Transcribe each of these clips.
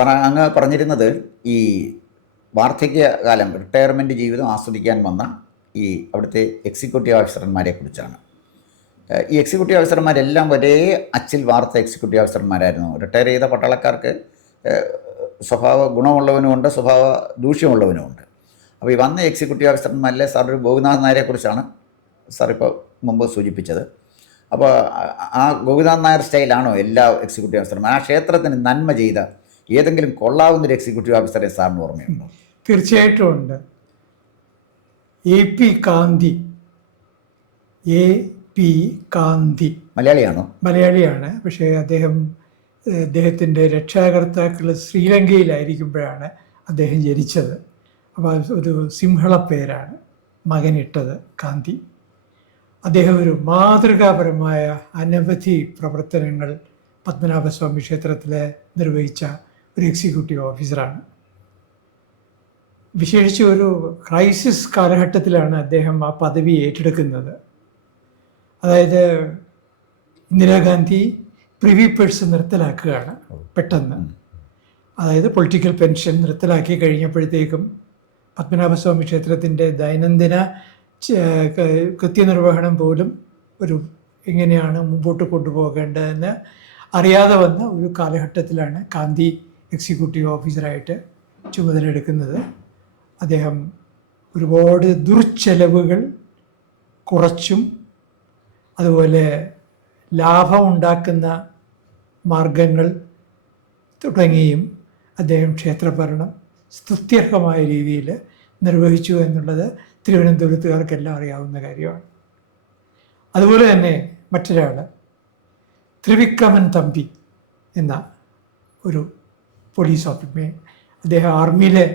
Sir അങ്ങ് പറഞ്ഞിരുന്നത് ഈ വാർദ്ധക്യകാലം റിട്ടയർമെൻറ്റ് ജീവിതം ആസ്വദിക്കാൻ വന്ന ഈ അവിടുത്തെ എക്സിക്യൂട്ടീവ് ഓഫീസർമാരെ കുറിച്ചാണ്. ഈ എക്സിക്യൂട്ടീവ് ഓഫീസർമാരെല്ലാം ഒരേ അച്ചിൽ വാർത്ത എക്സിക്യൂട്ടീവ് ഓഫീസർമാരായിരുന്നു. റിട്ടയർ ചെയ്ത പട്ടാളക്കാർക്ക് സ്വഭാവ ഗുണമുള്ളവനുമുണ്ട്, സ്വഭാവ ദൂഷ്യമുള്ളവനുമുണ്ട്. അപ്പോൾ ഈ വന്ന എക്സിക്യൂട്ടീവ് ഓഫീസർമാരിലെ സാർ ഒരു ഗോപിനാഥ് നായരെ കുറിച്ചാണ് സാർ ഇപ്പോൾ മുമ്പ് സൂചിപ്പിച്ചത്. അപ്പോൾ ആ ഗോപിനാഥ് നായർ സ്റ്റൈലാണോ എല്ലാ എക്സിക്യൂട്ടീവ് ഓഫീസർമാരും? ആ ക്ഷേത്രത്തിന് നന്മ ചെയ്ത ഏതെങ്കിലും കൊള്ളാവുന്നൊരു എക്സിക്യൂട്ടീവ് ഓഫീസറെ സാറിന് ഓർമ്മയുണ്ടോ? തീർച്ചയായിട്ടും ഉണ്ട്. AP കാന്തി. AP കാന്തി മലയാളിയാണോ? മലയാളിയാണ്. പക്ഷേ അദ്ദേഹത്തിൻ്റെ രക്ഷാകർത്താക്കൾ ശ്രീലങ്കയിലായിരിക്കുമ്പോഴാണ് അദ്ദേഹം ജനിച്ചത്. അപ്പോൾ ഒരു സിംഹള പേരാണ് മകനിട്ടത്, കാന്തി. അദ്ദേഹം ഒരു മാതൃകാപരമായ അനവധി പ്രവർത്തനങ്ങൾ പത്മനാഭസ്വാമി ക്ഷേത്രത്തിൽ നിർവഹിച്ച ഒരു എക്സിക്യൂട്ടീവ് ഓഫീസറാണ്. വിശേഷിച്ച് ഒരു ക്രൈസിസ് കാലഘട്ടത്തിലാണ് അദ്ദേഹം ആ പദവി ഏറ്റെടുക്കുന്നത്. അതായത് ഇന്ദിരാഗാന്ധി പ്രിവി പേഴ്സ് നിർത്തലാക്കുകയാണ് പെട്ടെന്ന്. അതായത് പൊളിറ്റിക്കൽ പെൻഷൻ നിർത്തലാക്കി കഴിഞ്ഞപ്പോഴത്തേക്കും പത്മനാഭസ്വാമി ക്ഷേത്രത്തിൻ്റെ ദൈനംദിന കൃത്യനിർവഹണം പോലും എങ്ങനെയാണ് മുമ്പോട്ട് കൊണ്ടുപോകേണ്ടതെന്ന് അറിയാതെ വന്ന ഒരു കാലഘട്ടത്തിലാണ് കാന്തി എക്സിക്യൂട്ടീവ് ഓഫീസറായിട്ട് ചുമതലയെടുക്കുന്നത്. അദ്ദേഹം ഒരുപാട് ദുർച്ചെലവുകൾ കുറച്ചും അതുപോലെ ലാഭം ഉണ്ടാക്കുന്ന മാർഗങ്ങൾ തുടങ്ങിയും അദ്ദേഹം ക്ഷേത്രഭരണം സ്തുത്യർഹമായ രീതിയിൽ നിർവഹിച്ചു എന്നുള്ളത് തിരുവനന്തപുരത്തുകാർക്കെല്ലാം അറിയാവുന്ന കാര്യമാണ്. അതുപോലെ തന്നെ മറ്റൊരാൾ ത്രിവിക്രമൻ തമ്പി എന്ന ഒരു പോലീസ് ഓഫീസർ. അദ്ദേഹം ആർമിയിലെ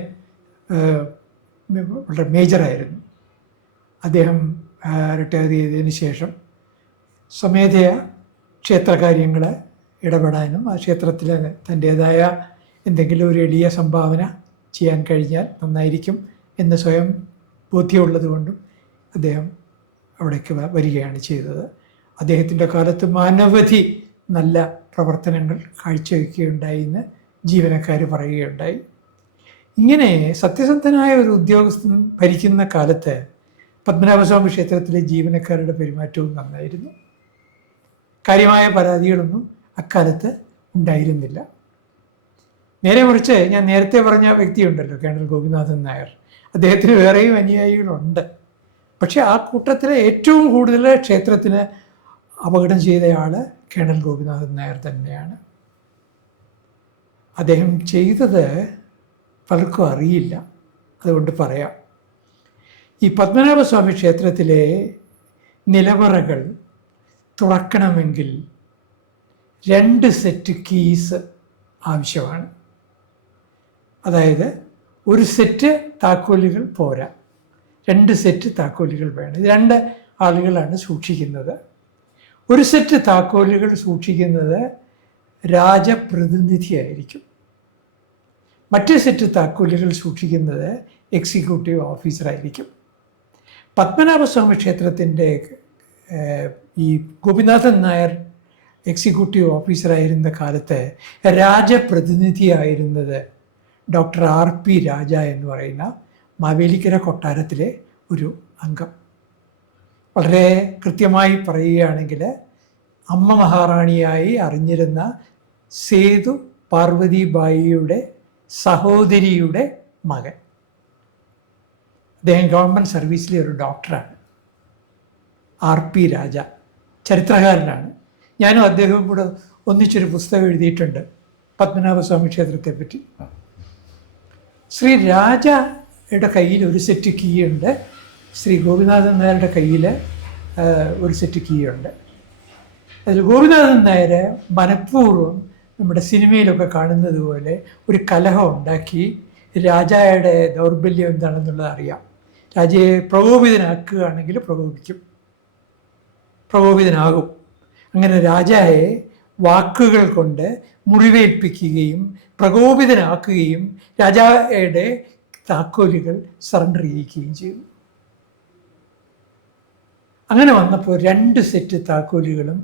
വളരെ മേജറായിരുന്നു. അദ്ദേഹം റിട്ടയർ ചെയ്തതിന് ശേഷം സ്വമേധയാ ക്ഷേത്രകാര്യങ്ങൾ ഇടപെടാനും ആ ക്ഷേത്രത്തിൽ തൻ്റേതായ എന്തെങ്കിലും ഒരു എളിയ സംഭാവന ചെയ്യാൻ കഴിഞ്ഞാൽ നന്നായിരിക്കും എന്ന് സ്വയം ബോധ്യമുള്ളത് കൊണ്ടും അദ്ദേഹം അവിടേക്ക് വരികയാണ് ചെയ്തത്. അദ്ദേഹത്തിൻ്റെ കാലത്ത് അനവധി നല്ല പ്രവർത്തനങ്ങൾ കാഴ്ചവെക്കുകയുണ്ടായി എന്ന് ജീവനക്കാർ പറയുകയുണ്ടായി. ഇങ്ങനെ സത്യസന്ധനായ ഒരു ഉദ്യോഗസ്ഥൻ ഭരിക്കുന്ന കാലത്ത് പത്മനാഭസ്വാമി ക്ഷേത്രത്തിലെ ജീവനക്കാരുടെ പെരുമാറ്റവും നന്നായിരുന്നു. കാര്യമായ പരാതികളൊന്നും അക്കാലത്ത് ഉണ്ടായിരുന്നില്ല. നേരെ മറിച്ച് ഞാൻ നേരത്തെ പറഞ്ഞ വ്യക്തിയുണ്ടല്ലോ, കേണൽ ഗോപിനാഥൻ നായർ, അദ്ദേഹത്തിന് വേറെയും അനുയായികളുണ്ട്. പക്ഷെ ആ കൂട്ടത്തിലെ ഏറ്റവും കൂടുതൽ ക്ഷേത്രത്തിന് അപകടം ചെയ്തയാൾ കേണൽ ഗോപിനാഥൻ നായർ തന്നെയാണ്. അദ്ദേഹം ചെയ്തത് പലർക്കും അറിയില്ല, അതുകൊണ്ട് പറയാം. ഈ പത്മനാഭസ്വാമി ക്ഷേത്രത്തിലെ നിലവറകൾ തുറക്കണമെങ്കിൽ 2 സെറ്റ് കീസ് ആവശ്യമാണ്. അതായത് ഒരു സെറ്റ് താക്കോലുകൾ പോരാ, 2 സെറ്റ് താക്കോലുകൾ വേണം. ഇത് 2 ആളുകളാണ് സൂക്ഷിക്കുന്നത്. ഒരു സെറ്റ് താക്കോലുകൾ സൂക്ഷിക്കുന്നത് രാജപ്രതിനിധിയായിരിക്കും. മറ്റേ സെറ്റ് താക്കോലുകൾ സൂക്ഷിക്കുന്നത് എക്സിക്യൂട്ടീവ് ഓഫീസറായിരിക്കും. പത്മനാഭസ്വാമി ക്ഷേത്രത്തിൻ്റെ ഈ ഗോപിനാഥൻ നായർ എക്സിക്യൂട്ടീവ് ഓഫീസറായിരുന്ന കാലത്ത് രാജപ്രതിനിധിയായിരുന്നത് ഡോക്ടർ RP രാജ എന്ന് പറയുന്ന മാവേലിക്കര കൊട്ടാരത്തിലെ ഒരു അംഗം. വളരെ കൃത്യമായി പറയുകയാണെങ്കിൽ അമ്മ മഹാറാണിയായി അറിഞ്ഞിരുന്ന സേതു പാർവതിബായിയുടെ സഹോദരിയുടെ മകൻ. അദ്ദേഹം ഗവൺമെൻറ് സർവീസിലെ ഒരു ഡോക്ടറാണ്. RP രാജ ചരിത്രകാരനാണ്. ഞാനും അദ്ദേഹവും കൂടെ ഒന്നിച്ചൊരു പുസ്തകം എഴുതിയിട്ടുണ്ട് പത്മനാഭസ്വാമി ക്ഷേത്രത്തെപ്പറ്റി. ശ്രീ രാജയുടെ കയ്യിൽ ഒരു സെറ്റ് കീ ഉണ്ട്, ശ്രീ ഗോപിനാഥൻ നായരുടെ കയ്യിൽ ഒരു സെറ്റ് കീ ഉണ്ട്. അതിൽ ഗോപിനാഥൻ നായർ മനഃപൂർവ്വം നമ്മുടെ സിനിമയിലൊക്കെ കാണുന്നത് പോലെ ഒരു കലഹം ഉണ്ടാക്കി രാജയുടെ ദൗർബല്യം എന്താണെന്നുള്ളത് അറിയാം. രാജയെ പ്രകോപിതനാക്കുകയാണെങ്കിൽ പ്രകോപിതനാകും. അങ്ങനെ രാജയെ വാക്കുകൾ കൊണ്ട് മുറിവേൽപ്പിക്കുകയും പ്രകോപിതനാക്കുകയും രാജയുടെ താക്കോലുകൾ സറണ്ടർ ചെയ്യിക്കുകയും ചെയ്തു. അങ്ങനെ വന്നപ്പോൾ 2 സെറ്റ് താക്കോലുകളും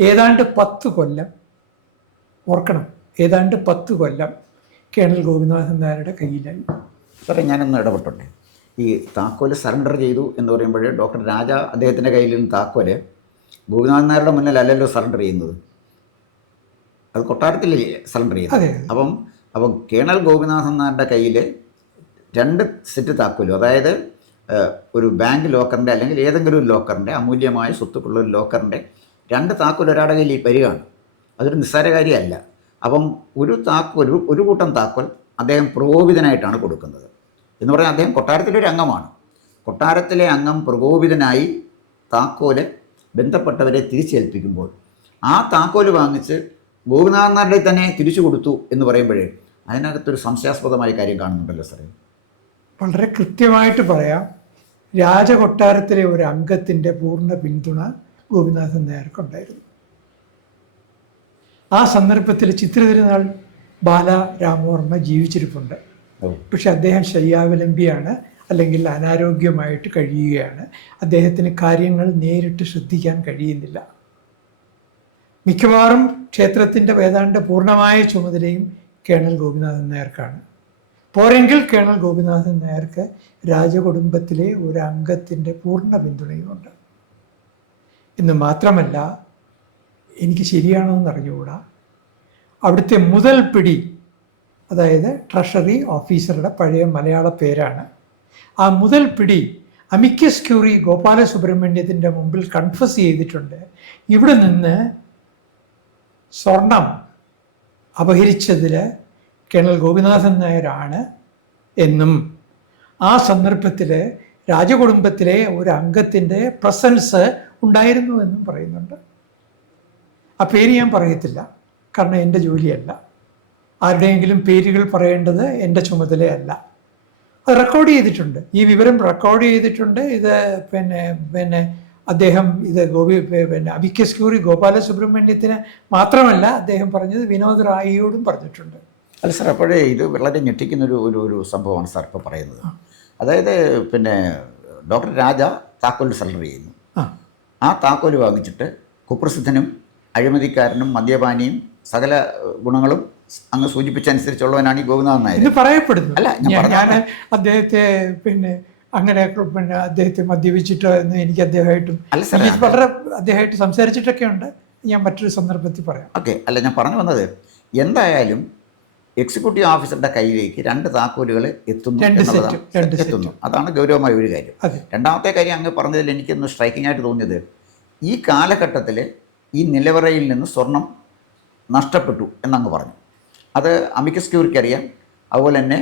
ഏതാണ്ട് 10 കൊല്ലം, ഓർക്കണം, ഏതാണ്ട് 10 കൊല്ലം കേണൽ ഗോപിനാഥൻ നായരുടെ കയ്യിലായി. സാറേ, ഞാനൊന്ന് ഇടപെട്ടോട്ടെ. ഈ താക്കോല് സറണ്ടർ ചെയ്തു എന്ന് പറയുമ്പോൾ ഡോക്ടർ രാജ അദ്ദേഹത്തിൻ്റെ കയ്യിൽ നിന്ന് താക്കോല് ഗോപിനാഥൻ നായരുടെ മുന്നിലല്ലല്ലോ സറണ്ടർ ചെയ്യുന്നത്, അത് കൊട്ടാരത്തിൽ സറണ്ടർ ചെയ്യുന്നത്. അപ്പം കേണൽ ഗോപിനാഥൻ നായരുടെ കയ്യിൽ 2 സെറ്റ് താക്കോലും, അതായത് ഒരു ബാങ്ക് ലോക്കറിൻ്റെ അല്ലെങ്കിൽ ഏതെങ്കിലും ഒരു ലോക്കറിൻ്റെ അമൂല്യമായ സ്വത്തുക്കളുള്ള ഒരു ലോക്കറിൻ്റെ 2 താക്കോൽ ഒരാളുടെ കയ്യിൽ വരികയാണ്. അതൊരു നിസ്സാര കാര്യമല്ല. അപ്പം ഒരു കൂട്ടം താക്കോൽ അദ്ദേഹം പ്രകോപിതനായിട്ടാണ് കൊടുക്കുന്നത്. എന്ന് പറഞ്ഞാൽ അദ്ദേഹം കൊട്ടാരത്തിലൊരു അംഗമാണ്. കൊട്ടാരത്തിലെ അംഗം പ്രകോപിതനായി താക്കോല് ബന്ധപ്പെട്ടവരെ തിരിച്ചേൽപ്പിക്കുമ്പോൾ ആ താക്കോല് വാങ്ങിച്ച് ഗോപിനാഥൻ നായരുടെ തന്നെ തിരിച്ചു കൊടുത്തു എന്ന് പറയുമ്പോഴേ അതിനകത്തൊരു സംശയാസ്പദമായ കാര്യം കാണുന്നുണ്ടല്ലോ സാറേ. വളരെ കൃത്യമായിട്ട് പറയാം, രാജകൊട്ടാരത്തിലെ ഒരു അംഗത്തിൻ്റെ പൂർണ്ണ പിന്തുണ ഗോപിനാഥൻ നായർക്കുണ്ടായിരുന്നു. ആ സന്ദർഭത്തിൽ ചിത്രതിരുനാൾ ബാലരാമവർമ്മ ജീവിച്ചിരിപ്പുണ്ട്. പക്ഷെ അദ്ദേഹം ശയ്യാവലംബിയാണ്, അല്ലെങ്കിൽ അനാരോഗ്യമായിട്ട് കഴിയുകയാണ്. അദ്ദേഹത്തിന് കാര്യങ്ങൾ നേരിട്ട് ശ്രദ്ധിക്കാൻ കഴിയുന്നില്ല. മിക്കവാറും ക്ഷേത്രത്തിൻ്റെ ഏതാണ്ട് പൂർണ്ണമായ ചുമതലയും കേണൽ ഗോപിനാഥൻ നായർക്കാണ്. പോരെങ്കിൽ കേണൽ ഗോപിനാഥൻ നായർക്ക് രാജകുടുംബത്തിലെ ഒരു അംഗത്തിൻ്റെ പൂർണ്ണ പിന്തുണയുമുണ്ട്. എന്ന് മാത്രമല്ല, എനിക്ക് ശരിയാണോ എന്ന് അറിഞ്ഞുകൂടാ, അവിടുത്തെ മുതൽ പിടി, അതായത് ട്രഷറി ഓഫീസറുടെ പഴയ മലയാള പേരാണ്, ആ മുതൽ പിടി അമിക്കസ് ക്യൂറി ഗോപാല സുബ്രഹ്മണ്യത്തിൻ്റെ മുമ്പിൽ കൺഫസ് ചെയ്തിട്ടുണ്ട്. ഇവിടെ നിന്ന് സ്വർണം അപഹരിച്ചതിൽ കേണൽ ഗോപിനാഥൻ നായരാണ് എന്നും ആ സന്ദർഭത്തിൽ രാജകുടുംബത്തിലെ ഒരു അംഗത്തിൻ്റെ പ്രസൻസ് ഉണ്ടായിരുന്നു എന്നും പറയുന്നുണ്ട്. ആ പേര് ഞാൻ പറയത്തില്ല, കാരണം എൻ്റെ ജോലിയല്ല. ആരുടെയെങ്കിലും പേരുകൾ പറയേണ്ടത് എൻ്റെ ചുമതലയല്ല. അത് റെക്കോർഡ് ചെയ്തിട്ടുണ്ട്, ഈ വിവരം റെക്കോർഡ് ചെയ്തിട്ടുണ്ട്. ഇത് പിന്നെ അദ്ദേഹം ഇത് അമിക്കസ് ക്യൂറി ഗോപാല സുബ്രഹ്മണ്യത്തിന് മാത്രമല്ല അദ്ദേഹം പറഞ്ഞത് വിനോദ് റായിയോടും പറഞ്ഞിട്ടുണ്ട്. അല്ല സാർ, അപ്പോഴേ ഇത് വളരെ ഞെട്ടിക്കുന്നൊരു ഒരു സംഭവമാണ് സാർ ഇപ്പോൾ പറയുന്നത്. അതായത് ഡോക്ടർ രാജ താക്കോൽ സറണ്ടർ ചെയ്യുന്നു. ആ താക്കോൽ വാങ്ങിച്ചിട്ട് കുപ്രസിദ്ധനും അഴിമതിക്കാരനും മദ്യപാനിയും സകല ഗുണങ്ങളും അങ്ങ് സൂചിപ്പിച്ചനുസരിച്ചുള്ളവനാണ് ഈ ഗോപിനാഥൻ നായർ. ഇത് പറയപ്പെടുന്നു. അല്ല, ഞാൻ അദ്ദേഹത്തെ അങ്ങനെ അദ്ദേഹത്തെ മദ്യപിച്ചിട്ടോ എന്ന് എനിക്ക് അദ്ദേഹമായിട്ടും വളരെ അദ്ദേഹമായിട്ട് സംസാരിച്ചിട്ടൊക്കെ ഉണ്ട്. ഞാൻ മറ്റൊരു സന്ദർഭത്തിൽ പറയാം. ഓക്കെ. അല്ല, ഞാൻ പറഞ്ഞു വന്നത് എന്തായാലും എക്സിക്യൂട്ടീവ് ഓഫീസറുടെ കയ്യിലേക്ക് 2 താക്കോലുകൾ എത്തുന്നു. അതാണ് ഗൗരവമായ ഒരു കാര്യം. രണ്ടാമത്തെ കാര്യം അങ്ങ് പറഞ്ഞതിൽ എനിക്കൊന്ന് സ്ട്രൈക്കിംഗ് ആയിട്ട് തോന്നിയത്, ഈ കാലഘട്ടത്തിൽ ഈ നിലവറയിൽ നിന്ന് സ്വർണം നഷ്ടപ്പെട്ടു എന്നങ്ങ് പറഞ്ഞു. അത് അമിക്കസ് ക്യൂറിക്ക് അറിയാം, അതുപോലെ തന്നെ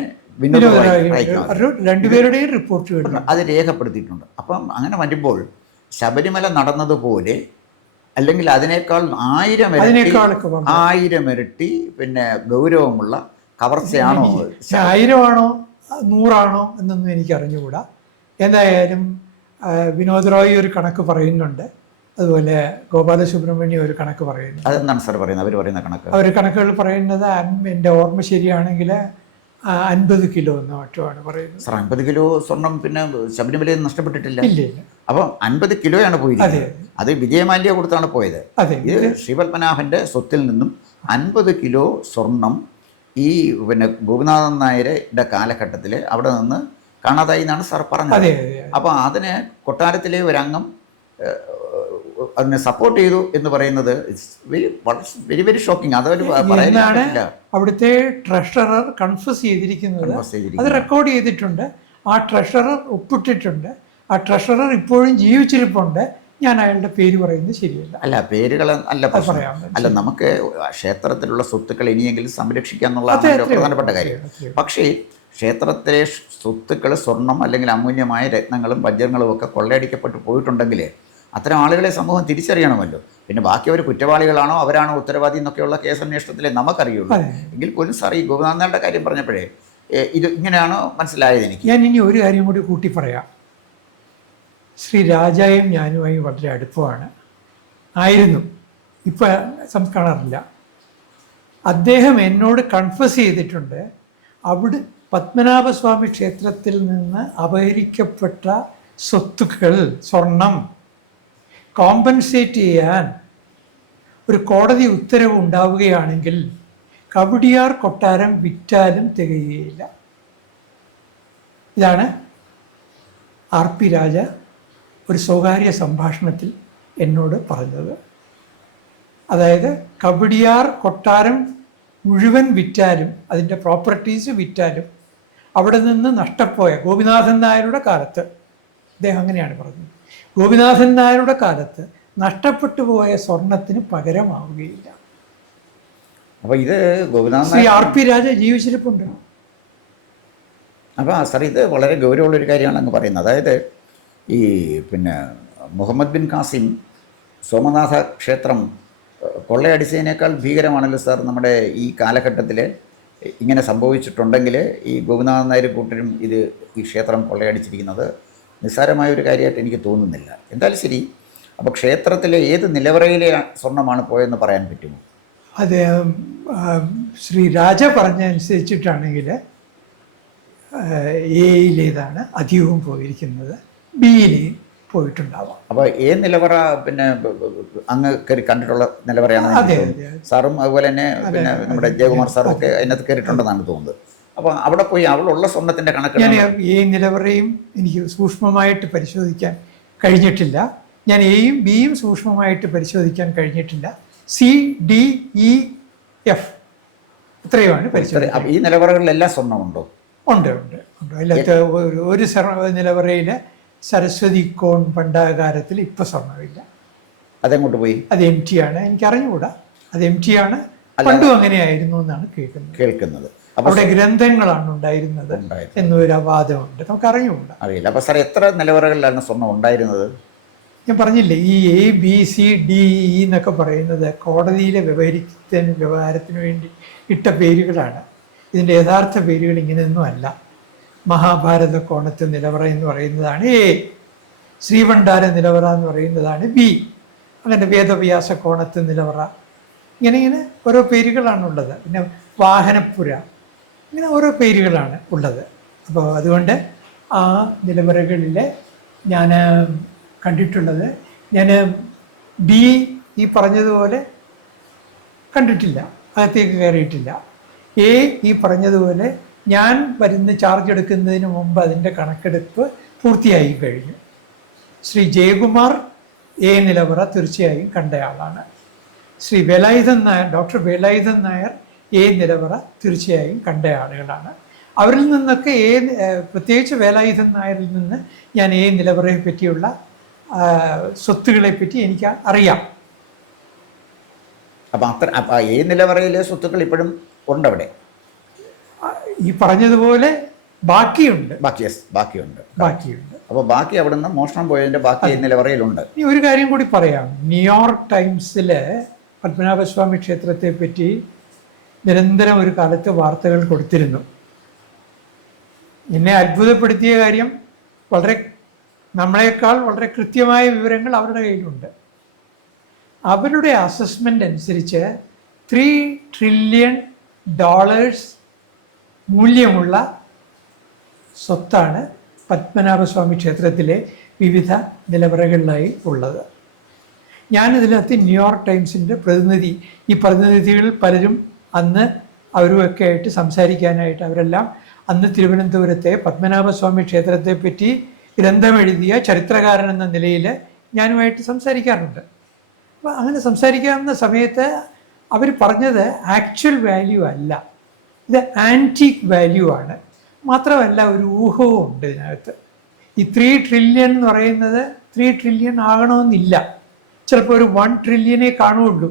രണ്ടുപേരുടെയും റിപ്പോർട്ടുകൾ അത് രേഖപ്പെടുത്തിയിട്ടുണ്ട്. അപ്പം അങ്ങനെ വരുമ്പോൾ ശബരിമല നടന്നതുപോലെ അല്ലെങ്കിൽ അതിനേക്കാൾ 1000 ഇരട്ടി പിന്നെ ഗൗരവമുള്ള കവർച്ചയാണോ? 1000 ആണോ 100 ആണോ എന്നൊന്നും എനിക്ക് അറിഞ്ഞുകൂടാ. എന്തായാലും വിനോദ് റോയ് ഒരു കണക്ക് പറയുന്നുണ്ട്, അതുപോലെ ഗോപാല സുബ്രഹ്മണ്യം ഒരു കണക്ക് പറയുന്നു. അതെന്താണ് സാർ പറയുന്നത്? അവർ പറയുന്ന കണക്ക്, അവർ കണക്കുകൾ പറയുന്നത് എൻ്റെ ഓർമ്മ ശരിയാണെങ്കിൽ 50 കിലോ എന്നോ മറ്റോ ആണ് പറയുന്നത്. സാർ, 50 കിലോ സ്വർണം പിന്നെ ശബരിമലയിൽ നഷ്ടപ്പെട്ടിട്ടില്ല. ഇല്ല. അപ്പം 50 കിലോയാണ് പോയത്. അത് വിജയമാല്യ കൊടുത്താണ് പോയത്. ഇത് ശ്രീപത്മനാഭൻ്റെ സ്വത്തിൽ നിന്നും 50 കിലോ സ്വർണം ഈ പിന്നെ ഗോപിനാഥൻ നായരുടെ കാലഘട്ടത്തിൽ അവിടെ നിന്ന് കാണാതായി എന്നാണ് സാർ പറഞ്ഞത്. അപ്പോൾ അതിന് കൊട്ടാരത്തിലെ ഒരംഗം അതിനെ സപ്പോർട്ട് ചെയ്തു എന്ന് പറയുന്നത് വെരി വെരി ഷോക്കിംഗ്. അതൊരു പറയാനില്ല. അവിടുത്തെ ട്രഷറർ കൺഫസ് ചെയ്തിരിക്കുന്നത് അത് റെക്കോർഡ് ചെയ്തിട്ടുണ്ട്. ആ ട്രഷറർ ഒപ്പിട്ടിട്ടുണ്ട്. ആ ട്രഷറർ ഇപ്പോഴും ജീവിച്ചിരിപ്പുണ്ട്. ഞാൻ അയാളുടെ പേര് പറയുന്നത് ശരിയല്ല. അല്ല, പേരുകൾ അല്ല പറയാം. അല്ല, നമുക്ക് ക്ഷേത്രത്തിലുള്ള സ്വത്തുക്കൾ ഇനിയെങ്കിലും സംരക്ഷിക്കുക പ്രധാനപ്പെട്ട കാര്യം. പക്ഷേ ക്ഷേത്രത്തിലെ സ്വത്തുക്കൾ, സ്വർണം അല്ലെങ്കിൽ അമൂല്യമായ രത്നങ്ങളും വജ്രങ്ങളും ഒക്കെ കൊള്ളയടിക്കപ്പെട്ട് പോയിട്ടുണ്ടെങ്കിൽ അത്തരം ആളുകളെ സമൂഹം തിരിച്ചറിയണമല്ലോ. പിന്നെ ബാക്കി അവർ കുറ്റവാളികളാണോ അവരാണോ ഉത്തരവാദി എന്നൊക്കെയുള്ള കേസന്വേഷണത്തിലെ നമുക്കറിയുള്ളൂ. എങ്കിൽ പോലും സാർ ഈ ഗോപിനാഥന്റെ കാര്യം പറഞ്ഞപ്പോഴേ ഇത് ഇങ്ങനെയാണോ മനസ്സിലായത് എനിക്ക്? ഞാൻ ഇനി ഒരു കാര്യം കൂടി കൂട്ടി പറയാം. ശ്രീ രാജായും ഞാനുമായി വളരെ അടുപ്പമാണ്, ആയിരുന്നു. ഇപ്പം കാണാറില്ല. അദ്ദേഹം എന്നോട് കൺഫസ് ചെയ്തിട്ടുണ്ട്, അവിടെ പത്മനാഭസ്വാമി ക്ഷേത്രത്തിൽ നിന്ന് അപഹരിക്കപ്പെട്ട സ്വത്തുക്കൾ, സ്വർണം കോമ്പൻസേറ്റ് ചെയ്യാൻ ഒരു കോടതി ഉത്തരവ് ഉണ്ടാവുകയാണെങ്കിൽ കവടിയാർ കൊട്ടാരം വിറ്റാലും തികയുകയില്ല. ഇതാണ് ആർ പി രാജ ഒരു സ്വകാര്യ സംഭാഷണത്തിൽ എന്നോട് പറഞ്ഞത്. അതായത് കവടിയാർ കൊട്ടാരം മുഴുവൻ വിറ്റാലും, അതിൻ്റെ പ്രോപ്പർട്ടീസ് വിറ്റാലും, അവിടെ നിന്ന് നഷ്ടപ്പോയ ഗോപിനാഥൻ നായരുടെ കാലത്ത്, അദ്ദേഹം അങ്ങനെയാണ് പറഞ്ഞത്, ഗോപിനാഥൻ നായരുടെ കാലത്ത് നഷ്ടപ്പെട്ടു പോയ സ്വർണത്തിന് പകരമാവുകയില്ല. അപ്പോൾ ഇത് ഗോപിനാഥൻ ശ്രീ ആർ പി രാജ ജീവിച്ചിരിപ്പുണ്ട്. അപ്പോൾ സാർ, ഇത് വളരെ ഗൗരവമുള്ളൊരു കാര്യമാണ് അങ്ങ് പറയുന്നത്. അതായത് ഈ പിന്നെ മുഹമ്മദ് ബിൻ ഖാസിം സോമനാഥ ക്ഷേത്രം കൊള്ളയടിച്ചതിനേക്കാൾ ഭീകരമാണല്ലോ സാർ നമ്മുടെ ഈ കാലഘട്ടത്തിൽ ഇങ്ങനെ സംഭവിച്ചിട്ടുണ്ടെങ്കിൽ ഈ ഗോപിനാഥൻ നായർ കൂട്ടരും ഇത് ഈ ക്ഷേത്രം കൊള്ളയടിച്ചിരിക്കുന്നത് നിസ്സാരമായൊരു കാര്യമായിട്ട് എനിക്ക് തോന്നുന്നില്ല. എന്തായാലും ശരി, അപ്പോൾ ക്ഷേത്രത്തിലെ ഏത് നിലവറയിലെ സ്വർണ്ണമാണ് പോയെന്ന് പറയാൻ പറ്റുമോ? അത് ശ്രീ രാജ പറഞ്ഞനുസരിച്ചിട്ടാണെങ്കിൽ എയിലേതാണ് അധികവും പോയിരിക്കുന്നത്, ബിയിൽ പോയിട്ടുണ്ടാവാം. അപ്പോൾ ഏത് നിലവറ പിന്നെ അങ്ങ് കയറി കണ്ടിട്ടുള്ള നിലവറയാണ്? അതെ, സാറും അതുപോലെ തന്നെ പിന്നെ നമ്മുടെ ജയകുമാർ സാറും ഒക്കെ അതിനകത്ത് കയറിയിട്ടുണ്ടെന്നാണ് തോന്നുന്നത്. അപ്പോൾ അവിടെ പോയി അവിടെയുള്ള സ്വർണ്ണത്തിൻ്റെ കണക്ക് ഞാൻ ഈ നിലവറയും എനിക്ക് സൂക്ഷ്മമായിട്ട് പരിശോധിക്കാൻ കഴിഞ്ഞിട്ടില്ല. ഞാൻ എയും ബിയും സൂക്ഷ്മമായിട്ട് പരിശോധിക്കാൻ കഴിഞ്ഞിട്ടില്ല. സി, ഡി, ഇ, എഫ് ഇത്രയുമാണ് പരിശോധിച്ചത്. ഈ നിലവറകളിലെല്ലാം സ്വർണ്ണമുണ്ടോ? ഉണ്ട് ഉണ്ട് ഉണ്ട്. അതിലകത്ത് ഒരു നിലവറയിൽ സരസ്വതി കോൺ ഭണ്ഡാകാരത്തിൽ ഇപ്പം സ്വർണ്ണമില്ല. അതെങ്ങോട്ട് പോയി? അത് എം ടി ആണ്. എനിക്കറിഞ്ഞുകൂടാ, അത് എം ടി ആണ്. പണ്ടും അങ്ങനെയായിരുന്നു എന്നാണ് കേൾക്കുന്നത്. അവിടെ ഗ്രന്ഥങ്ങളാണ് ഉണ്ടായിരുന്നത് എന്നൊരു വാദമുണ്ട്, നമുക്കറിഞ്ഞുകൂടാ, അറിയില്ല. അപ്പോൾ സാർ, എത്ര നിലവറകളിലാണ് സ്വർണ്ണം ഉണ്ടായിരുന്നത്? ഞാൻ പറഞ്ഞില്ലേ, ഈ A, B, C, D, E എന്നൊക്കെ പറയുന്നത് കോടതിയിലെ വ്യവഹാരത്തിന് വേണ്ടി ഇട്ട പേരുകളാണ്. ഇതിൻ്റെ യഥാർത്ഥ പേരുകൾ ഇങ്ങനെയൊന്നും അല്ല. മഹാഭാരത കോണത്തെ നിലവറ എന്ന് പറയുന്നതാണ് എ, ശ്രീഭണ്ഡാര നിലവറ എന്ന് പറയുന്നതാണ് ബി, അങ്ങനെ വേദവ്യാസ കോണത്തെ നിലവറ, ഇങ്ങനെ ഓരോ പേരുകളാണുള്ളത്. പിന്നെ വാഹനപ്പുര, ഇങ്ങനെ ഓരോ പേരുകളാണ് ഉള്ളത്. അപ്പോൾ അതുകൊണ്ട് ആ നിലവറകളിൽ ഞാൻ കണ്ടിട്ടുള്ളത്, ഞാൻ ബി ഈ പറഞ്ഞതുപോലെ കണ്ടിട്ടില്ല, അകത്തേക്ക് കയറിയിട്ടില്ല. എ ഈ പറഞ്ഞതുപോലെ ഞാൻ ചാർജ് എടുക്കുന്നതിന് മുമ്പ് അതിൻ്റെ കണക്കെടുപ്പ് പൂർത്തിയായി കഴിഞ്ഞു. ശ്രീ ജയകുമാർ എ നിലവറ തീർച്ചയായും കണ്ടയാളാണ്. ശ്രീ വേലായുധൻ നായർ, ഡോക്ടർ വേലായുധൻ നായർ എ നിലവറ തീർച്ചയായും കണ്ട ആളുകളാണ്. അവരിൽ നിന്നൊക്കെ പ്രത്യേകിച്ച് വേലായുധൻ നായരിൽ നിന്ന് ഞാൻ എ നിലവറയെ പറ്റിയുള്ള സ്വത്തുകളെ പറ്റി എനിക്ക് അറിയാം. അപ്പം ഈ നിലവറയിലെ സ്വത്തുക്കൾ ഇപ്പോഴും ഉണ്ടവിടെ? ഈ പറഞ്ഞതുപോലെ ബാക്കിയുണ്ട്. ബാക്കിയുണ്ട്. അപ്പോൾ ബാക്കി അവിടെ നിന്ന് മോഷണം പോയതിൻ്റെ ബാക്കി ഈ നിലവറയിലുണ്ട്. ഇനി ഒരു കാര്യം കൂടി പറയാം. ന്യൂയോർക്ക് ടൈംസിൽ പത്മനാഭസ്വാമി ക്ഷേത്രത്തെ പറ്റി നിരന്തരം ഒരു കാലത്ത് വാർത്തകൾ കൊടുത്തിരുന്നു. എന്നെ അത്ഭുതപ്പെടുത്തിയ കാര്യം, നമ്മളെക്കാൾ വളരെ കൃത്യമായ വിവരങ്ങൾ അവരുടെ കയ്യിലുണ്ട്. അവരുടെ അസസ്മെൻ്റ് അനുസരിച്ച് $3 ട്രില്യൺ മൂല്യമുള്ള സ്വത്താണ് പത്മനാഭസ്വാമി ക്ഷേത്രത്തിലെ വിവിധ നിലവറകളിലായി ഉള്ളത്. ഞാനിതിനകത്ത് ന്യൂയോർക്ക് ടൈംസിൻ്റെ ഈ പ്രതിനിധികളിൽ പലരും അന്ന് അവരുമൊക്കെ ആയിട്ട് സംസാരിക്കാനായിട്ട്, അവരെല്ലാം അന്ന് തിരുവനന്തപുരത്തെ പത്മനാഭസ്വാമി ക്ഷേത്രത്തെ പറ്റി ഗ്രന്ഥമെഴുതിയ ചരിത്രകാരൻ എന്ന നിലയിൽ ഞാനുമായിട്ട് സംസാരിക്കാറുണ്ട്. അപ്പോൾ അങ്ങനെ സംസാരിക്കാവുന്ന സമയത്ത് അവർ പറഞ്ഞത് ആക്ച്വൽ വാല്യൂ അല്ല, ഇത് ആൻറ്റീക്ക് വാല്യൂ ആണ്. മാത്രമല്ല ഒരു ഊഹവും ഉണ്ട് ഇതിനകത്ത്. ഈ 3 ട്രില്യൺ എന്ന് പറയുന്നത് 3 ട്രില്യൺ ആകണമെന്നില്ല, ചിലപ്പോൾ ഒരു 1 ട്രില്യനെ കാണുള്ളൂ.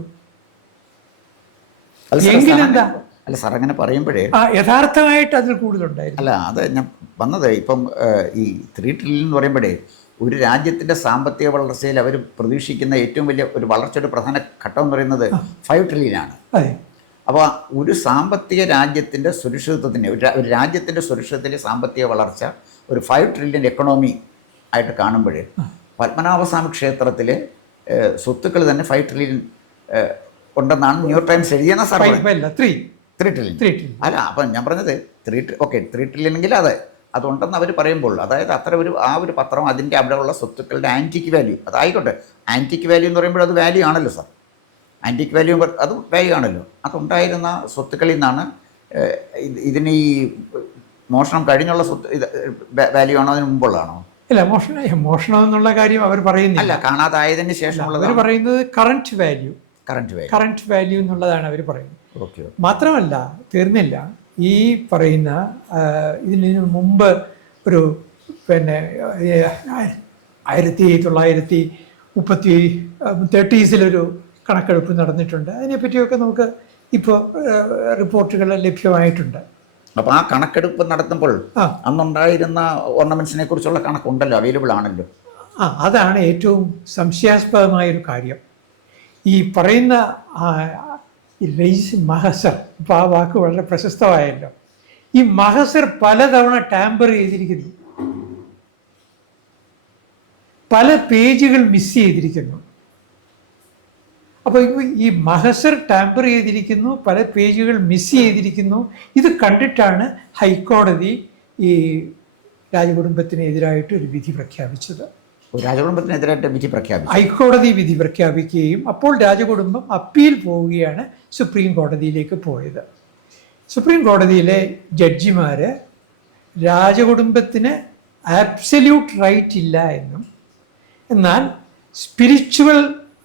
എങ്കിലെന്താ? അല്ല സാർ, അങ്ങനെ പറയുമ്പോഴേ യഥാർത്ഥമായിട്ട് അതിൽ കൂടുതലുണ്ടായിരുന്നു. അല്ല, അത് ഞാൻ വന്നത് ഇപ്പം ഈ 3 ട്രില്യൺ എന്ന് പറയുമ്പോഴേ ഒരു രാജ്യത്തിൻ്റെ സാമ്പത്തിക വളർച്ചയിൽ അവർ പ്രതീക്ഷിക്കുന്ന ഏറ്റവും വലിയ ഒരു വളർച്ചയുടെ പ്രധാന ഘട്ടം എന്ന് പറയുന്നത് 5 ട്രില്യനാണ്. അതെ. അപ്പോൾ ഒരു സാമ്പത്തിക രാജ്യത്തിൻ്റെ സുരക്ഷിതത്വത്തിന്, ഒരു രാജ്യത്തിൻ്റെ സുരക്ഷിതത്തിലെ സാമ്പത്തിക വളർച്ച ഒരു 5 ട്രില്യൺ എക്കണോമി ആയിട്ട് കാണുമ്പോൾ പത്മനാഭസ്വാമി ക്ഷേത്രത്തിലെ സ്വത്തുക്കൾ തന്നെ 5 ട്രില്യൺ ഉണ്ടെന്നാണ് ന്യൂയോർക്ക് ടൈംസ് എഴുതിയെന്ന സാർ. 3 ട്രില്യൺ അല്ല, അപ്പം ഞാൻ പറഞ്ഞത് 3 ട്രില്യൺ എങ്കിൽ അതുണ്ടെന്ന് അവർ പറയുമ്പോൾ, അതായത് ആ ഒരു പത്രം അതിൻ്റെ അവിടെയുള്ള സ്വത്തുക്കളുടെ ആൻറ്റിക് വാല്യൂ, അതായിക്കോട്ടെ, ആൻറ്റിക് വാല്യൂ എന്ന് പറയുമ്പോൾ അത് വാല്യൂ ആണല്ലോ സാർ. ആൻറ്റിക് വാല്യൂ അത് വാല്യൂ ആണല്ലോ. അതുണ്ടായിരുന്ന സ്വത്തുക്കളിൽ നിന്നാണ് ഇതിന് ഈ മോഷണം കഴിഞ്ഞുള്ള സ്വത്ത് ഇത് വാല്യൂ ആണോ അതിന് മുമ്പുള്ളതാണോ? ഇല്ല, മോഷണം എന്നുള്ള കാര്യം അവർ പറയുന്നില്ല. അല്ല, കാണാതായതിന് ശേഷമുള്ളത് അവർ പറയുന്നത് കറണ്ട് വാല്യൂ എന്നുള്ളതാണ് അവർ പറയുന്നത്. ഓക്കെ. മാത്രമല്ല, തീർന്നില്ല. ഈ പറയുന്ന ഇതിന് മുമ്പ് ഒരു 1930s കണക്കെടുപ്പ് നടന്നിട്ടുണ്ട്. അതിനെപ്പറ്റിയൊക്കെ നമുക്ക് ഇപ്പോൾ റിപ്പോർട്ടുകൾ ലഭ്യമായിട്ടുണ്ട്. അപ്പോൾ ആ കണക്കെടുപ്പ് നടത്തുമ്പോൾ അന്നുണ്ടായിരുന്ന ഓർണമെൻറ്റ്സിനെ കുറിച്ചുള്ള കണക്കുണ്ടല്ലോ, അവൈലബിൾ ആണല്ലോ. അതാണ് ഏറ്റവും സംശയാസ്പദമായൊരു കാര്യം. ഈ പറയുന്ന റെയ്സ് മഹസർ, ഇപ്പോൾ ആ വാക്ക് വളരെ പ്രശസ്തമായല്ലോ. ഈ മഹസർ പലതവണ ടാമ്പർ ചെയ്തിരിക്കുന്നു, പല പേജുകൾ മിസ് ചെയ്തിരിക്കുന്നു. അപ്പോൾ ഈ മഹസർ ടാമ്പർ ചെയ്തിരിക്കുന്നു, പല പേജുകൾ മിസ് ചെയ്തിരിക്കുന്നു. ഇത് കണ്ടിട്ടാണ് ഹൈക്കോടതി ഈ രാജകുടുംബത്തിനെതിരായിട്ട് ഒരു വിധി പ്രഖ്യാപിച്ചത്. രാജകുടുംബത്തിനെതിരായിട്ട് വിധി പ്രഖ്യാപിച്ചു, ഹൈക്കോടതി വിധി പ്രഖ്യാപിക്കുകയും അപ്പോൾ രാജകുടുംബം അപ്പീൽ പോവുകയാണ് സുപ്രീം കോടതിയിലേക്ക് പോയത്. സുപ്രീം കോടതിയിലെ ജഡ്ജിമാർ രാജകുടുംബത്തിന് ആബ്സല്യൂട്ട് റൈറ്റ് ഇല്ല എന്നും, എന്നാൽ സ്പിരിച്വൽ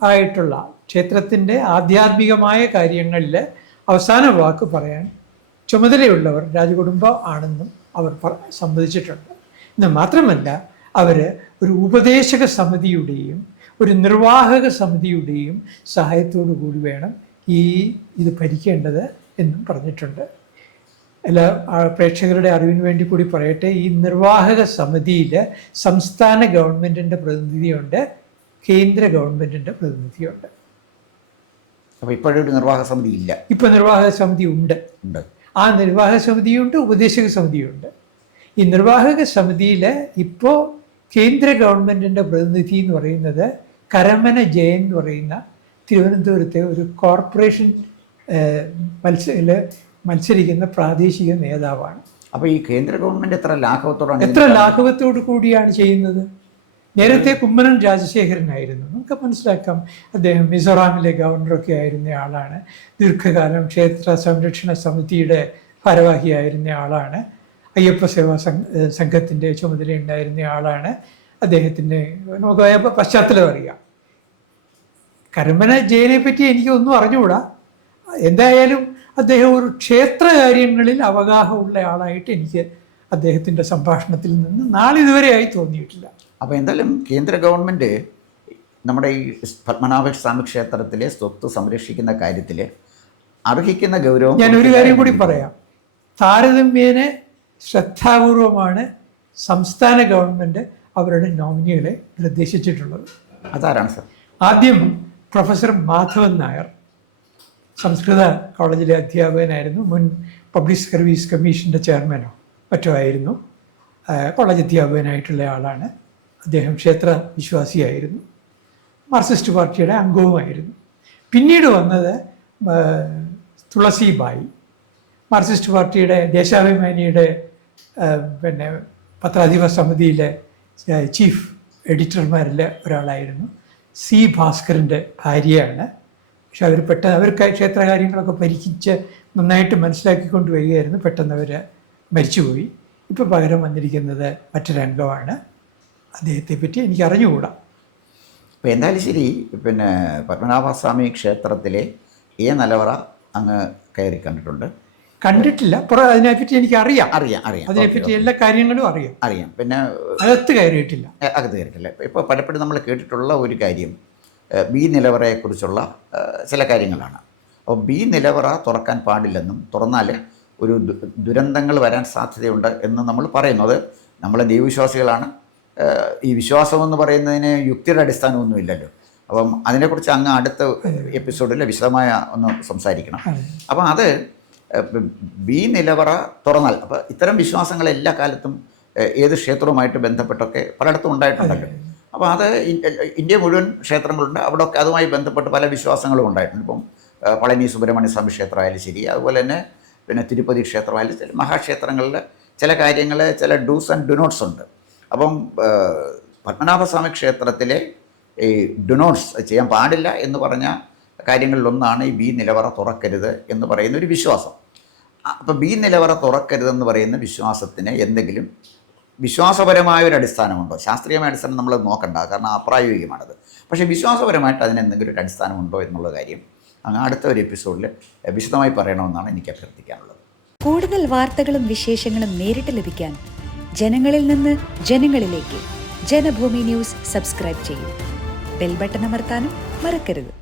ആയിട്ടുള്ള ക്ഷേത്രത്തിൻ്റെ ആധ്യാത്മികമായ കാര്യങ്ങളിൽ അവസാന വാക്ക് പറയാൻ ചുമതലയുള്ളവർ രാജകുടുംബം ആണെന്നും അവർ സമ്മതിച്ചിട്ടുണ്ട്. എന്ന് മാത്രമല്ല, അവർ ഒരു ഉപദേശക സമിതിയുടെയും ഒരു നിർവാഹക സമിതിയുടെയും സഹായത്തോടു കൂടി വേണം ഇത് ഭരിക്കേണ്ടത് എന്നും പറഞ്ഞിട്ടുണ്ട്. എല്ലാ പ്രേക്ഷകരുടെ അറിവിന് വേണ്ടി കൂടി പറയട്ടെ, ഈ നിർവാഹക സമിതിയിൽ സംസ്ഥാന ഗവൺമെൻറ്റിൻ്റെ പ്രതിനിധിയുണ്ട്, കേന്ദ്ര ഗവൺമെൻറ്റിൻ്റെ പ്രതിനിധിയുണ്ട്. അപ്പോൾ ഇപ്പോഴൊരു നിർവാഹക സമിതി ഇല്ല. ഇപ്പോൾ നിർവാഹക സമിതി ഉണ്ട്. ആ നിർവാഹക സമിതിയുണ്ട്, ഉപദേശക സമിതിയുണ്ട്. ഈ നിർവാഹക സമിതിയിൽ ഇപ്പോൾ കേന്ദ്ര ഗവൺമെൻറ്റിൻ്റെ പ്രതിനിധി എന്ന് പറയുന്നത് കരമന ജയൻ എന്ന് പറയുന്ന തിരുവനന്തപുരത്തെ ഒരു കോർപ്പറേഷൻ മത്സരിക്കുന്ന പ്രാദേശിക നേതാവാണ്. അപ്പോൾ ഈ കേന്ദ്ര ഗവൺമെൻറ് എത്ര ലാഘവത്തോടു കൂടിയാണ് ചെയ്യുന്നത്. നേരത്തെ കുമ്മനം രാജശേഖരനായിരുന്നു, നമുക്ക് മനസ്സിലാക്കാം. അദ്ദേഹം മിസോറാമിലെ ഗവർണറൊക്കെ ആയിരുന്ന ആളാണ്. ദീർഘകാലം ക്ഷേത്ര സംരക്ഷണ സമിതിയുടെ ഭാരവാഹിയായിരുന്ന ആളാണ്. അയ്യപ്പ സേവാ സംഘത്തിൻ്റെ ചുമതലയുണ്ടായിരുന്ന ആളാണ്. അദ്ദേഹത്തിൻ്റെ നമുക്ക് പശ്ചാത്തലം അറിയാം. കരമന ജയനെ പറ്റി എനിക്കൊന്നും അറിഞ്ഞുകൂടാ. എന്തായാലും അദ്ദേഹം ഒരു ക്ഷേത്ര കാര്യങ്ങളിൽ അവഗാഹമുള്ള ആളായിട്ട് എനിക്ക് അദ്ദേഹത്തിൻ്റെ സംഭാഷണത്തിൽ നിന്ന് നാളിതുവരെയായി തോന്നിയിട്ടില്ല. അപ്പോൾ എന്തായാലും കേന്ദ്ര ഗവൺമെൻറ് നമ്മുടെ ഈ പത്മനാഭസ്വാമി ക്ഷേത്രത്തിലെ സ്വത്ത് സംരക്ഷിക്കുന്ന കാര്യത്തിൽ അർഹിക്കുന്ന ഗൗരവം. ഞാൻ ഒരു കാര്യം കൂടി പറയാം. താരതമ്യേന ശ്രദ്ധാപൂർവമാണ് സംസ്ഥാന ഗവൺമെൻറ് അവരുടെ നോമിനികളെ നിർദ്ദേശിച്ചിട്ടുള്ളത്. അതാരാണ് സർ? ആദ്യം പ്രൊഫസർ മാധവൻ നായർ, സംസ്കൃത കോളേജിലെ അധ്യാപകനായിരുന്നു. മുൻ പബ്ലിക് സർവീസ് കമ്മീഷൻ്റെ ചെയർമാനോ മറ്റോ ആയിരുന്നു. കോളേജ് അധ്യാപകനായിട്ടുള്ള ആളാണ്. അദ്ദേഹം ക്ഷേത്ര വിശ്വാസിയായിരുന്നു. മാർക്സിസ്റ്റ് പാർട്ടിയുടെ അംഗവുമായിരുന്നു. പിന്നീട് വന്നത് തുളസിബായി, മാർക്സിസ്റ്റ് പാർട്ടിയുടെ ദേശാഭിമാനിയുടെ പത്രാധിപ സമിതിയിലെ ചീഫ് എഡിറ്റർമാരിൽ ഒരാളായിരുന്നു. സി ഭാസ്കറിൻ്റെ ഭാര്യയാണ്. പക്ഷെ അവർ ക്ഷേത്ര കാര്യങ്ങളൊക്കെ പരിഹരിച്ച് നന്നായിട്ട് മനസ്സിലാക്കിക്കൊണ്ട് വരികയായിരുന്നു. പെട്ടെന്ന് അവർ മരിച്ചുപോയി. ഇപ്പോൾ പകരം വന്നിരിക്കുന്നത് മറ്റൊരംഗമാണ്. അദ്ദേഹത്തെ പറ്റി എനിക്ക് അറിഞ്ഞുകൂടാ. അപ്പോൾ എന്തായാലും ശരി, പത്മനാഭസ്വാമി ക്ഷേത്രത്തിലെ നിലവറ അങ്ങ് കയറി കണ്ടിട്ടുണ്ട്? കണ്ടിട്ടില്ല. അതിനെപ്പറ്റി എനിക്ക് അറിയാം. അതിനെപ്പറ്റി എല്ലാ കാര്യങ്ങളും അറിയാം. പിന്നെ അകത്ത് കയറിയിട്ടില്ല. ഇപ്പോൾ പലപ്പോഴും നമ്മൾ കേട്ടിട്ടുള്ള ഒരു കാര്യം ബി നിലവറയെക്കുറിച്ചുള്ള ചില കാര്യങ്ങളാണ്. അപ്പോൾ ബി നിലവറ തുറക്കാൻ പാടില്ലെന്നും, തുറന്നാൽ ഒരു ദുരന്തങ്ങൾ വരാൻ സാധ്യതയുണ്ട് എന്ന് നമ്മൾ പറയുന്നത്. നമ്മളെ ദൈവവിശ്വാസികളാണ്. ഈ വിശ്വാസമെന്ന് പറയുന്നതിന് യുക്തിയുടെ അടിസ്ഥാനമൊന്നുമില്ലല്ലോ. അപ്പം അതിനെക്കുറിച്ച് അങ്ങ് അടുത്ത എപ്പിസോഡിൽ വിശദമായ ഒന്ന് സംസാരിക്കണം. അപ്പം അത് ബി നിലവറ തുറന്നാൽ, അപ്പോൾ ഇത്തരം വിശ്വാസങ്ങൾ എല്ലാ കാലത്തും ഏത് ക്ഷേത്രവുമായിട്ട് ബന്ധപ്പെട്ടൊക്കെ പലയിടത്തും ഉണ്ടായിട്ടുണ്ടല്ലോ. അപ്പോൾ അത് ഇന്ത്യ മുഴുവൻ ക്ഷേത്രങ്ങളുണ്ട്. അവിടെയൊക്കെ അതുമായി ബന്ധപ്പെട്ട് പല വിശ്വാസങ്ങളും ഉണ്ടായിട്ടുണ്ട്. ഇപ്പം പളനി സുബ്രഹ്മണ്യ സ്വാമി ക്ഷേത്രമായാലും ശരി, അതുപോലെ തന്നെ തിരുപ്പതി ക്ഷേത്രമായാലും ചില മഹാക്ഷേത്രങ്ങളിൽ ചില കാര്യങ്ങൾ, ചില ഡൂസ് ആൻഡ് ഡുനോട്ട്സ് ഉണ്ട്. അപ്പം പത്മനാഭസ്വാമി ക്ഷേത്രത്തിലെ ഈ ഡുനോട്ട്സ് ചെയ്യാൻ പാടില്ല എന്ന് പറഞ്ഞ കാര്യങ്ങളിലൊന്നാണ് ഈ ബി നിലവറ തുറക്കരുത് എന്ന് പറയുന്ന ഒരു വിശ്വാസം. അപ്പോൾ ബി നിലവറ തുറക്കരുതെന്ന് പറയുന്ന വിശ്വാസത്തിന് എന്തെങ്കിലും വിശ്വാസപരമായ ഒരു അടിസ്ഥാനമുണ്ടോ? ശാസ്ത്രീയമായ അടിസ്ഥാനം നമ്മൾ നോക്കണ്ട, കാരണം അപ്രായോഗികമാണത്. പക്ഷേ വിശ്വാസപരമായിട്ട് അതിന് എന്തെങ്കിലും ഒരു അടിസ്ഥാനമുണ്ടോ എന്നുള്ള കാര്യം അങ്ങ് അടുത്ത ഒരു എപ്പിസോഡിൽ വിശദമായി പറയണമെന്നാണ് എനിക്ക് അഭ്യർത്ഥിക്കാനുള്ളത്. കൂടുതൽ വാർത്തകളും വിശേഷങ്ങളും നേരിട്ട് ലഭിക്കാൻ ജനങ്ങളിൽ നിന്ന് ജനങ്ങളിലേക്ക് ജനഭൂമി ന്യൂസ് സബ്സ്ക്രൈബ് ചെയ്യൂ. ബെൽ ബട്ടൺ അമർത്താനും മറക്കരുത്.